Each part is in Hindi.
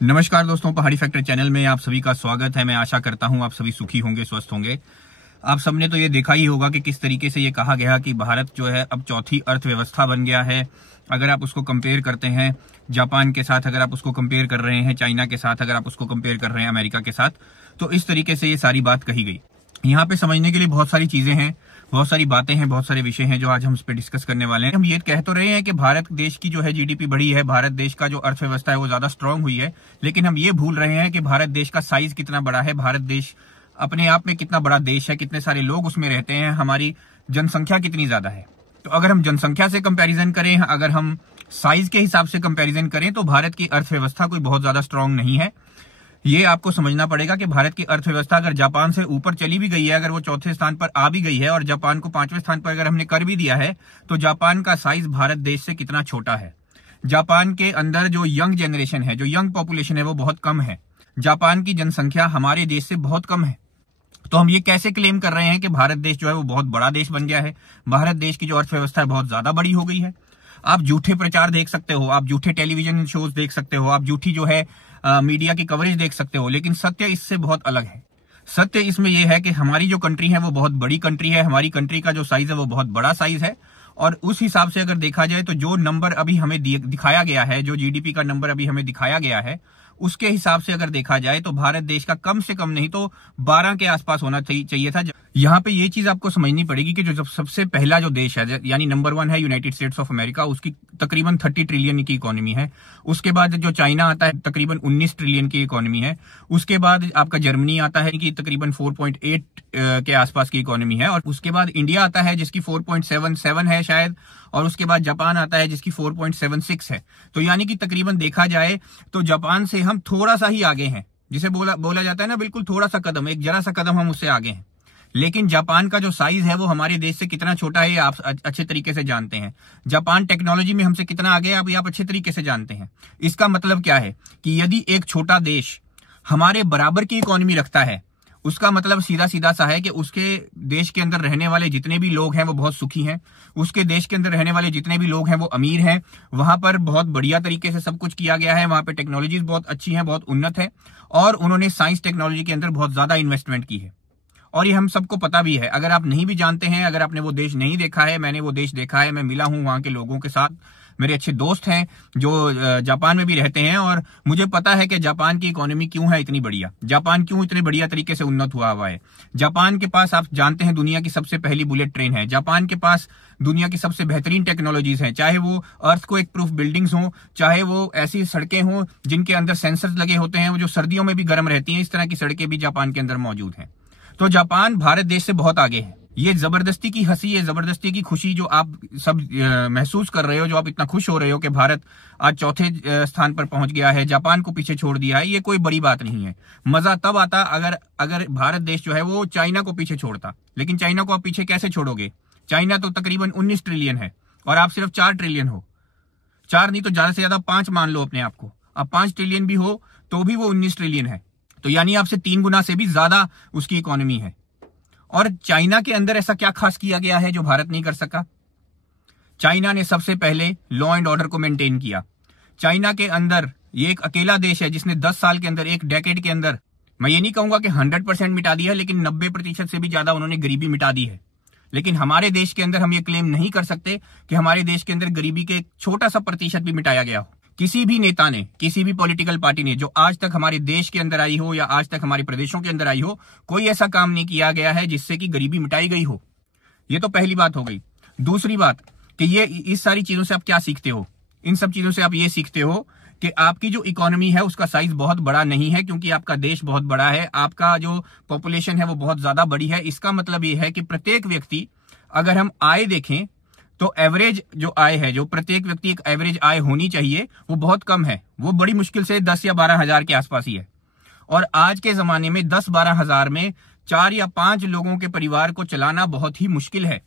नमस्कार दोस्तों, पहाड़ी फैक्टर चैनल में आप सभी का स्वागत है। मैं आशा करता हूं आप सभी सुखी होंगे, स्वस्थ होंगे। आप सबने तो ये देखा ही होगा कि किस तरीके से ये कहा गया कि भारत जो है अब चौथी अर्थव्यवस्था बन गया है। अगर आप उसको कंपेयर करते हैं जापान के साथ, अगर आप उसको कंपेयर कर रहे हैं चाइना के साथ, अगर आप उसको कंपेयर कर रहे हैं अमेरिका के साथ, तो इस तरीके से ये सारी बात कही गई। यहाँ पे समझने के लिए बहुत सारी चीजें हैं, बहुत सारी बातें हैं, बहुत सारे विषय हैं जो आज हम इस पे डिस्कस करने वाले हैं। हम ये कह तो रहे हैं कि भारत देश की जो है जीडीपी बढ़ी है, भारत देश का जो अर्थव्यवस्था है वो ज्यादा स्ट्रांग हुई है, लेकिन हम ये भूल रहे हैं कि भारत देश का साइज कितना बड़ा है, भारत देश अपने आप में कितना बड़ा देश है, कितने सारे लोग उसमें रहते हैं, हमारी जनसंख्या कितनी ज्यादा है। तो अगर हम जनसंख्या से कंपैरिजन करें, अगर हम साइज के हिसाब से कंपैरिजन करें, तो भारत की अर्थव्यवस्था कोई बहुत ज्यादा स्ट्रांग नहीं है। ये आपको समझना पड़ेगा कि भारत की अर्थव्यवस्था अगर जापान से ऊपर चली भी गई है, अगर वो चौथे स्थान पर आ भी गई है और जापान को 5वें स्थान पर अगर हमने कर भी दिया है, तो जापान का साइज भारत देश से कितना छोटा है। जापान के अंदर जो यंग जनरेशन है, जो यंग पॉपुलेशन है, वो बहुत कम है। जापान की जनसंख्या हमारे देश से बहुत कम है। तो हम ये कैसे क्लेम कर रहे हैं कि भारत देश जो है वो बहुत बड़ा देश बन गया है, भारत देश की जो अर्थव्यवस्था है बहुत ज्यादा बड़ी हो गई है। आप झूठे प्रचार देख सकते हो, आप झूठे टेलीविजन शोज देख सकते हो, आप झूठी जो है मीडिया की कवरेज देख सकते हो, लेकिन सत्य इससे बहुत अलग है। सत्य इसमें यह है कि हमारी जो कंट्री है वो बहुत बड़ी कंट्री है, हमारी कंट्री का जो साइज है वो बहुत बड़ा साइज है। और उस हिसाब से अगर देखा जाए तो जो नंबर अभी हमें दिखाया गया है, जो जीडीपी का नंबर अभी हमें दिखाया गया है, उसके हिसाब से अगर देखा जाए तो भारत देश का कम से कम नहीं तो 12 के आसपास होना चाहिए था। यहाँ पे ये चीज आपको समझनी पड़ेगी कि जो सबसे पहला जो देश है, यानी नंबर 1 है यूनाइटेड स्टेट्स ऑफ अमेरिका, उसकी तकरीबन 30 ट्रिलियन की इकोनॉमी है। उसके बाद जो चाइना आता है तकरीबन 19 ट्रिलियन की इकोनॉमी है। उसके बाद आपका जर्मनी आता है कि तकरीबन 4.8 के आसपास की इकोनॉमी है। और उसके बाद इंडिया आता है जिसकी 4.77 है शायद, और उसके बाद जापान आता है जिसकी 4.76 है। तो यानी कि तकरीबन देखा जाए तो जापान से हम थोड़ा सा ही आगे हैं, जिसे बोला जाता है ना, बिल्कुल थोड़ा सा कदम, एक जरा सा कदम हम उससे आगे हैं। लेकिन जापान का जो साइज है वो हमारे देश से कितना छोटा है ये आप अच्छे तरीके से जानते हैं। जापान टेक्नोलॉजी में हमसे कितना आगे है आप अच्छे तरीके से जानते हैं। इसका मतलब क्या है कि यदि एक छोटा देश हमारे बराबर की इकोनॉमी रखता है, उसका मतलब सीधा सीधा सा है कि उसके देश के अंदर रहने वाले जितने भी लोग हैं वो बहुत सुखी हैं, उसके देश के अंदर रहने वाले जितने भी लोग हैं वो अमीर हैं, वहां पर बहुत बढ़िया तरीके से सब कुछ किया गया है, वहां पे टेक्नोलॉजीज बहुत अच्छी हैं, बहुत उन्नत है, और उन्होंने साइंस टेक्नोलॉजी के अंदर बहुत ज्यादा इन्वेस्टमेंट की है। और ये हम सबको पता भी है। अगर आप नहीं भी जानते हैं, अगर आपने वो देश नहीं देखा है, मैंने वो देश देखा है, मैं मिला हूं वहां के लोगों के साथ, मेरे अच्छे दोस्त हैं जो जापान में भी रहते हैं, और मुझे पता है कि जापान की इकोनॉमी क्यों है इतनी बढ़िया, जापान क्यों इतने बढ़िया तरीके से उन्नत हुआ है। जापान के पास आप जानते हैं दुनिया की सबसे पहली बुलेट ट्रेन है, जापान के पास दुनिया की सबसे बेहतरीन टेक्नोलॉजीज हैं, चाहे वो अर्थक्वेक प्रूफ बिल्डिंग्स हो, चाहे वो ऐसी सड़कें हो जिनके अंदर सेंसर्स लगे होते हैं, वो जो सर्दियों में भी गर्म रहती हैं, इस तरह की सड़कें भी जापान के अंदर मौजूद हैं। तो जापान भारत देश से बहुत आगे है। ये जबरदस्ती की हंसी, ये जबरदस्ती की खुशी जो आप सब महसूस कर रहे हो, जो आप इतना खुश हो रहे हो कि भारत आज चौथे स्थान पर पहुंच गया है, जापान को पीछे छोड़ दिया है, ये कोई बड़ी बात नहीं है। मजा तब आता अगर भारत देश जो है वो चाइना को पीछे छोड़ता। लेकिन चाइना को आप पीछे कैसे छोड़ोगे? चाइना तो तकरीबन 19 ट्रिलियन है और आप सिर्फ 4 ट्रिलियन हो। 4 नहीं तो ज्यादा से ज्यादा 5 मान लो अपने आप को। अब 5 ट्रिलियन भी हो तो भी वो 19 ट्रिलियन है, तो यानी आपसे 3 गुना से भी ज्यादा उसकी इकोनॉमी है। और चाइना के अंदर ऐसा क्या खास किया गया है जो भारत नहीं कर सका? चाइना ने सबसे पहले लॉ एंड ऑर्डर को मेंटेन किया। चाइना के अंदर ये एक अकेला देश है जिसने 10 साल के अंदर, एक डेकेड के अंदर, मैं ये नहीं कहूंगा कि 100% मिटा दिया है, लेकिन 90% से भी ज्यादा उन्होंने गरीबी मिटा दी है। लेकिन हमारे देश के अंदर हम ये क्लेम नहीं कर सकते कि हमारे देश के अंदर गरीबी के एक छोटा सा प्रतिशत भी मिटाया गया हो। किसी भी नेता ने, किसी भी पॉलिटिकल पार्टी ने जो आज तक हमारे देश के अंदर आई हो या आज तक हमारे प्रदेशों के अंदर आई हो, कोई ऐसा काम नहीं किया गया है जिससे कि गरीबी मिटाई गई हो। ये तो पहली बात हो गई। दूसरी बात कि ये इस सारी चीजों से आप क्या सीखते हो? इन सब चीजों से आप ये सीखते हो कि आपकी जो इकोनॉमी है उसका साइज बहुत बड़ा नहीं है, क्योंकि आपका देश बहुत बड़ा है, आपका जो पॉपुलेशन है वो बहुत ज्यादा बड़ी है। इसका मतलब ये है कि प्रत्येक व्यक्ति, अगर हम आय देखें तो एवरेज जो आय है, जो प्रत्येक व्यक्ति एक एवरेज आय होनी चाहिए, वो बहुत कम है। वो बड़ी मुश्किल से 10 या 12 हजार के आसपास ही है। और आज के जमाने में 10-12 हजार में 4 या 5 लोगों के परिवार को चलाना बहुत ही मुश्किल है।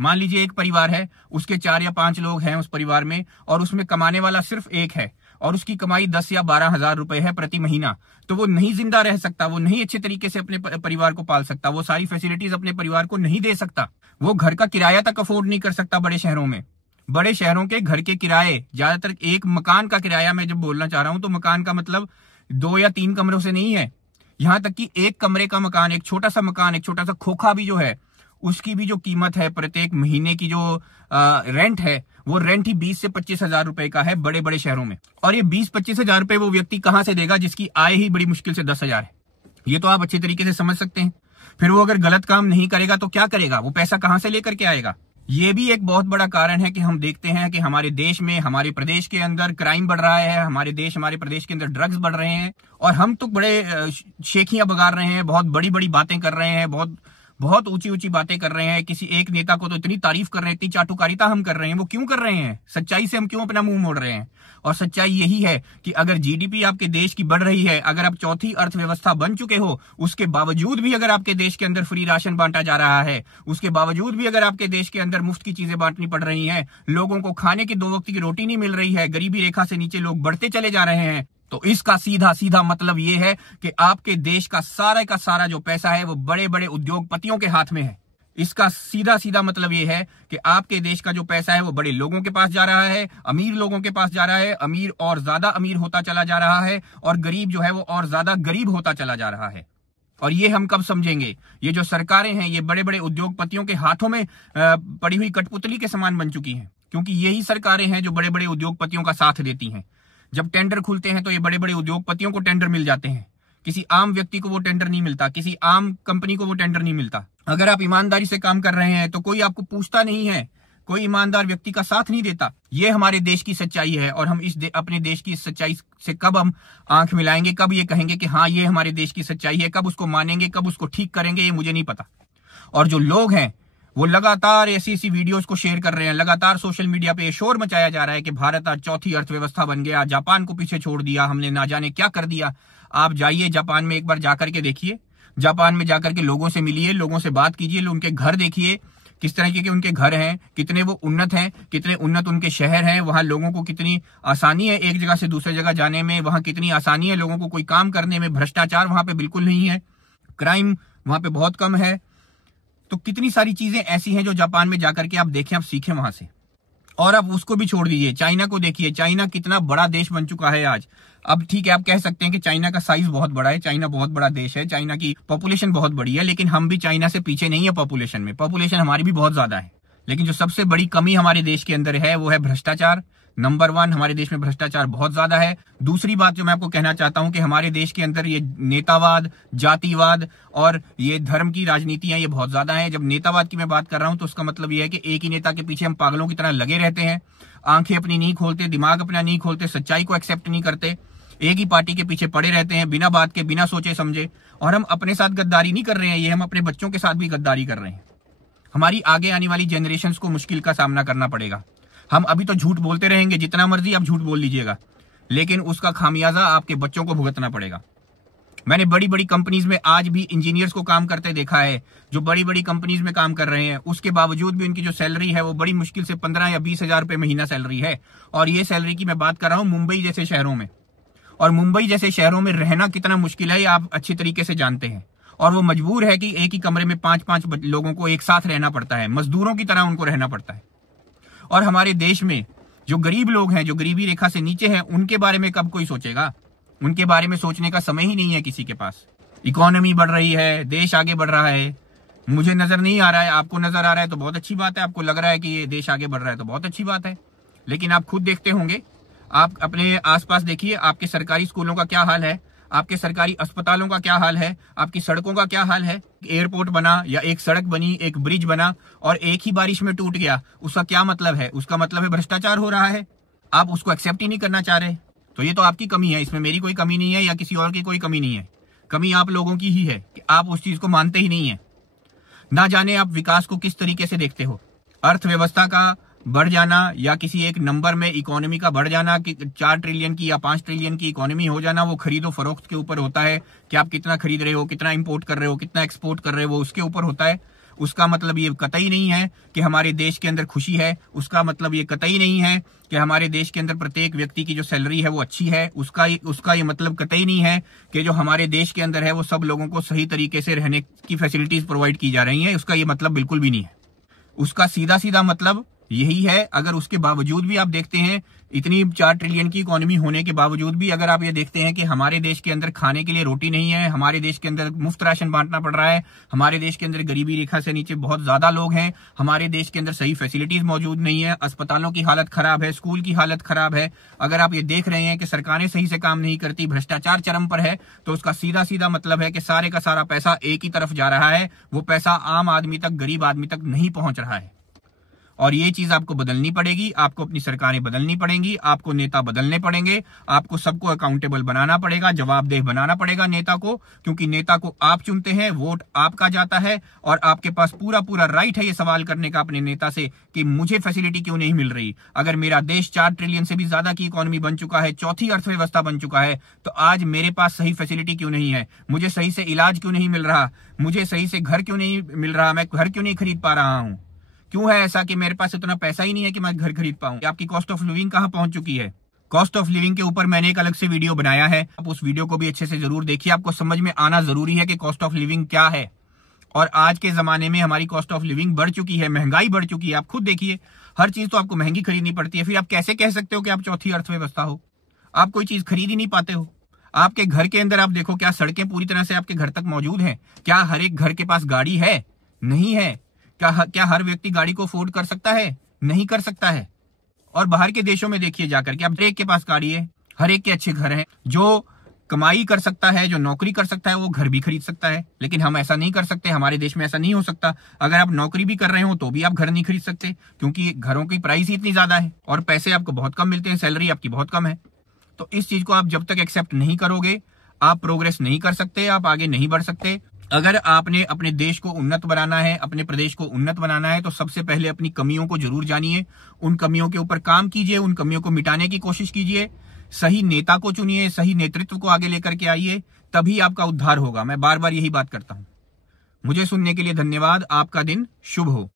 मान लीजिए एक परिवार है, उसके 4 या 5 लोग हैं उस परिवार में, और उसमें कमाने वाला सिर्फ एक है, और उसकी कमाई 10 या 12 हजार रुपए है प्रति महीना, तो वो नहीं जिंदा रह सकता, वो नहीं अच्छे तरीके से अपने परिवार को पाल सकता, वो सारी फैसिलिटीज अपने परिवार को नहीं दे सकता, वो घर का किराया तक अफोर्ड नहीं कर सकता बड़े शहरों में। बड़े शहरों के घर के किराए, ज्यादातर एक मकान का किराया मैं जब बोलना चाह रहा हूं तो मकान का मतलब 2 या 3 कमरों से नहीं है, यहां तक कि एक कमरे का मकान, एक छोटा सा मकान, एक छोटा सा खोखा भी जो है उसकी भी जो कीमत है, प्रत्येक महीने की जो रेंट है, वो रेंट ही 20 से 25 हजार रुपए का है बड़े बड़े शहरों में। और ये 20-25 हजार रुपए वो व्यक्ति कहां से देगा जिसकी आय ही बड़ी मुश्किल से 10 हजार है। ये तो आप अच्छे तरीके से समझ सकते हैं। फिर वो अगर गलत काम नहीं करेगा तो क्या करेगा, वो पैसा कहां से लेकर के आएगा। ये भी एक बहुत बड़ा कारण है कि हम देखते हैं कि हमारे देश में, हमारे प्रदेश के अंदर क्राइम बढ़ रहा है, हमारे प्रदेश के अंदर ड्रग्स बढ़ रहे हैं, और हम तो बड़े शेखियां बगार रहे हैं, बहुत बड़ी बड़ी बातें कर रहे हैं, बहुत ऊंची ऊंची बातें कर रहे हैं। किसी एक नेता को तो इतनी तारीफ कर रहे हैं, इतनी चाटुकारिता हम कर रहे हैं। वो क्यों कर रहे हैं? सच्चाई से हम क्यों अपना मुंह मोड़ रहे हैं? और सच्चाई यही है कि अगर जीडीपी आपके देश की बढ़ रही है, अगर आप चौथी अर्थव्यवस्था बन चुके हो, उसके बावजूद भी अगर आपके देश के अंदर फ्री राशन बांटा जा रहा है, उसके बावजूद भी अगर आपके देश के अंदर मुफ्त की चीजें बांटनी पड़ रही हैं, लोगों को खाने की 2 वक्त की रोटी नहीं मिल रही है, गरीबी रेखा से नीचे लोग बढ़ते चले जा रहे हैं, तो इसका सीधा सीधा मतलब यह है कि आपके देश का सारा जो पैसा है वो बड़े बड़े उद्योगपतियों के हाथ में है। इसका सीधा सीधा मतलब यह है कि आपके देश का जो पैसा है वो बड़े लोगों के पास जा रहा है, अमीर लोगों के पास जा रहा है, अमीर और ज्यादा अमीर होता चला जा रहा है, और गरीब जो है वो और ज्यादा गरीब होता चला जा रहा है। और ये हम कब समझेंगे? ये जो सरकारें हैं ये बड़े बड़े उद्योगपतियों के हाथों में पड़ी हुई कठपुतली के समान बन चुकी हैं, क्योंकि यही सरकारें हैं जो बड़े बड़े उद्योगपतियों का साथ देती हैं। जब टेंडर खुलते हैं तो ये बड़े बड़े उद्योगपतियों को टेंडर मिल जाते हैं, किसी आम व्यक्ति को वो टेंडर नहीं मिलता, किसी आम कंपनी को वो टेंडर नहीं मिलता। अगर आप ईमानदारी से काम कर रहे हैं तो कोई आपको पूछता नहीं है, कोई ईमानदार व्यक्ति का साथ नहीं देता। ये हमारे देश की सच्चाई है, और हम अपने देश की इस सच्चाई से कब हम आंख मिलाएंगे, कब ये कहेंगे कि हाँ ये हमारे देश की सच्चाई है, कब उसको मानेंगे, कब उसको ठीक करेंगे, ये मुझे नहीं पता। और जो लोग हैं वो लगातार ऐसी वीडियोस को शेयर कर रहे हैं, लगातार सोशल मीडिया पे शोर मचाया जा रहा है कि भारत आज चौथी अर्थव्यवस्था बन गया, जापान को पीछे छोड़ दिया, हमने ना जाने क्या कर दिया। आप जाइए जापान में, एक बार जाकर के देखिए, जापान में जाकर के लोगों से मिलिए, लोगों से बात कीजिए, उनके घर देखिए किस तरह के उनके घर हैं, कितने वो उन्नत हैं, कितने उन्नत उनके शहर हैं, वहां लोगों को कितनी आसानी है एक जगह से दूसरी जगह जाने में, वहां कितनी आसानी है लोगों को कोई काम करने में, भ्रष्टाचार वहां पे बिल्कुल नहीं है, क्राइम वहां पे बहुत कम है। तो कितनी सारी चीजें ऐसी हैं जो जापान में जाकर के आप देखें, आप सीखें वहां से। और आप उसको भी छोड़ दीजिए, चाइना को देखिए, चाइना कितना बड़ा देश बन चुका है आज। अब ठीक है, आप कह सकते हैं कि चाइना का साइज बहुत बड़ा है, चाइना बहुत बड़ा देश है, चाइना की पॉपुलेशन बहुत बड़ी है, लेकिन हम भी चाइना से पीछे नहीं है पॉपुलेशन में, पॉपुलेशन हमारी भी बहुत ज्यादा है। लेकिन जो सबसे बड़ी कमी हमारे देश के अंदर है वो है भ्रष्टाचार। नंबर 1 हमारे देश में भ्रष्टाचार बहुत ज्यादा है। दूसरी बात जो मैं आपको कहना चाहता हूं कि हमारे देश के अंदर ये नेतावाद, जातिवाद और ये धर्म की राजनीतियां ये बहुत ज्यादा है। जब नेतावाद की मैं बात कर रहा हूं तो उसका मतलब ये है कि एक ही नेता के पीछे हम पागलों की तरह लगे रहते हैं, आंखें अपनी नहीं खोलते, दिमाग अपना नहीं खोलते, सच्चाई को एक्सेप्ट नहीं करते, एक ही पार्टी के पीछे पड़े रहते हैं बिना बात के, बिना सोचे समझे। और हम अपने साथ गद्दारी नहीं कर रहे हैं, ये हम अपने बच्चों के साथ भी गद्दारी कर रहे हैं। हमारी आगे आने वाली जनरेशंस को मुश्किल का सामना करना पड़ेगा। हम अभी तो झूठ बोलते रहेंगे, जितना मर्जी आप झूठ बोल लीजिएगा, लेकिन उसका खामियाजा आपके बच्चों को भुगतना पड़ेगा। मैंने बड़ी बड़ी कंपनीज में आज भी इंजीनियर्स को काम करते देखा है, जो बड़ी बड़ी कंपनीज में काम कर रहे हैं, उसके बावजूद भी उनकी जो सैलरी है वो बड़ी मुश्किल से 15 या 20 हजार रुपए महीना सैलरी है। और ये सैलरी की मैं बात कर रहा हूं मुंबई जैसे शहरों में। और मुंबई जैसे शहरों में रहना कितना मुश्किल है ये आप अच्छी तरीके से जानते हैं। और वो मजबूर है कि एक ही कमरे में 5-5 लोगों को एक साथ रहना पड़ता है, मजदूरों की तरह उनको रहना पड़ता है। और हमारे देश में जो गरीब लोग हैं, जो गरीबी रेखा से नीचे हैं, उनके बारे में कब कोई सोचेगा? उनके बारे में सोचने का समय ही नहीं है किसी के पास। इकोनॉमी बढ़ रही है, देश आगे बढ़ रहा है, मुझे नजर नहीं आ रहा है, आपको नजर आ रहा है तो बहुत अच्छी बात है, आपको लग रहा है कि ये देश आगे बढ़ रहा है तो बहुत अच्छी बात है। लेकिन आप खुद देखते होंगे, आप अपने आसपास देखिए, आपके सरकारी स्कूलों का क्या हाल है, आपके सरकारी अस्पतालों का क्या हाल है, आपकी सड़कों का क्या हाल है। एयरपोर्ट बना या एक सड़क बनी, एक ब्रिज बना और एक ही बारिश में टूट गया, उसका क्या मतलब है? उसका मतलब है भ्रष्टाचार हो रहा है। आप उसको एक्सेप्ट ही नहीं करना चाह रहे, तो ये तो आपकी कमी है, इसमें मेरी कोई कमी नहीं है या किसी और की कोई कमी नहीं है। कमी आप लोगों की ही है कि आप उस चीज को मानते ही नहीं है। ना जाने आप विकास को किस तरीके से देखते हो, अर्थव्यवस्था का बढ़ जाना या किसी एक नंबर में इकोनॉमी का बढ़ जाना कि 4 ट्रिलियन की या 5 ट्रिलियन की इकोनॉमी हो जाना, वो खरीदो फरोख्त के ऊपर होता है कि आप कितना खरीद रहे हो, कितना इंपोर्ट कर रहे हो, कितना एक्सपोर्ट कर रहे हो, वो उसके ऊपर होता है। उसका मतलब ये कतई नहीं है कि हमारे देश के अंदर खुशी है, उसका मतलब ये कतई नहीं है कि हमारे देश के अंदर प्रत्येक व्यक्ति की जो सैलरी है वो अच्छी है, उसका ये मतलब कतई नहीं है कि जो हमारे देश के अंदर है वो सब लोगों को सही तरीके से रहने की फैसिलिटीज प्रोवाइड की जा रही है, उसका ये मतलब बिल्कुल भी नहीं है। उसका सीधा सीधा मतलब यही है। अगर उसके बावजूद भी आप देखते हैं, इतनी 4 ट्रिलियन की इकोनॉमी होने के बावजूद भी अगर आप ये देखते हैं कि हमारे देश के अंदर खाने के लिए रोटी नहीं है, हमारे देश के अंदर मुफ्त राशन बांटना पड़ रहा है, हमारे देश के अंदर गरीबी रेखा से नीचे बहुत ज्यादा लोग हैं, हमारे देश के अंदर सही फैसिलिटीज मौजूद नहीं है, अस्पतालों की हालत खराब है, स्कूल की हालत खराब है, अगर आप ये देख रहे हैं कि सरकारें सही से काम नहीं करती, भ्रष्टाचार चरम पर है, तो उसका सीधा सीधा मतलब है कि सारे का सारा पैसा एक ही तरफ जा रहा है, वो पैसा आम आदमी तक, गरीब आदमी तक नहीं पहुंच रहा है। और ये चीज आपको बदलनी पड़ेगी, आपको अपनी सरकारें बदलनी पड़ेंगी, आपको नेता बदलने पड़ेंगे, आपको सबको अकाउंटेबल बनाना पड़ेगा, जवाबदेह बनाना पड़ेगा नेता को, क्योंकि नेता को आप चुनते हैं, वोट आपका जाता है और आपके पास पूरा पूरा राइट है ये सवाल करने का अपने नेता से कि मुझे फैसिलिटी क्यों नहीं मिल रही। अगर मेरा देश 4 ट्रिलियन से भी ज्यादा की इकोनॉमी बन चुका है, चौथी अर्थव्यवस्था बन चुका है, तो आज मेरे पास सही फैसिलिटी क्यों नहीं है, मुझे सही से इलाज क्यों नहीं मिल रहा, मुझे सही से घर क्यों नहीं मिल रहा, मैं घर क्यों नहीं खरीद पा रहा हूं। क्यों है ऐसा कि मेरे पास इतना पैसा ही नहीं है कि मैं घर खरीद पाऊं। आपकी कॉस्ट ऑफ लिविंग कहां पहुंच चुकी है। कॉस्ट ऑफ लिविंग के ऊपर मैंने एक अलग से वीडियो बनाया है, आप उस वीडियो को भी अच्छे से जरूर देखिए। आपको समझ में आना जरूरी है कि कॉस्ट ऑफ लिविंग क्या है। और आज के जमाने में हमारी कॉस्ट ऑफ लिविंग बढ़ चुकी है, महंगाई बढ़ चुकी है। आप खुद देखिए, हर चीज तो आपको महंगी खरीदनी पड़ती है, फिर आप कैसे कह सकते हो कि आप चौथी अर्थव्यवस्था हो। आप कोई चीज खरीद ही नहीं पाते हो। आपके घर के अंदर आप देखो, क्या सड़कें पूरी तरह से आपके घर तक मौजूद हैं? क्या हर एक घर के पास गाड़ी है? नहीं है। क्या हर व्यक्ति गाड़ी को अफोर्ड कर सकता है? नहीं कर सकता है। और बाहर के देशों में देखिए जाकर के, अब हर एक के पास गाड़ी है, हर एक के अच्छे घर हैं। जो कमाई कर सकता है, जो नौकरी कर सकता है, वो घर भी खरीद सकता है। लेकिन हम ऐसा नहीं कर सकते, हमारे देश में ऐसा नहीं हो सकता। अगर आप नौकरी भी कर रहे हो तो भी आप घर नहीं खरीद सकते, क्योंकि घरों की प्राइस ही इतनी ज्यादा है और पैसे आपको बहुत कम मिलते हैं, सैलरी आपकी बहुत कम है। तो इस चीज को आप जब तक एक्सेप्ट नहीं करोगे, आप प्रोग्रेस नहीं कर सकते, आप आगे नहीं बढ़ सकते। अगर आपने अपने देश को उन्नत बनाना है, अपने प्रदेश को उन्नत बनाना है, तो सबसे पहले अपनी कमियों को जरूर जानिए, उन कमियों के ऊपर काम कीजिए, उन कमियों को मिटाने की कोशिश कीजिए, सही नेता को चुनिए, सही नेतृत्व को आगे लेकर के आइए, तभी आपका उद्धार होगा। मैं बार बार यही बात करता हूं। मुझे सुनने के लिए धन्यवाद। आपका दिन शुभ हो।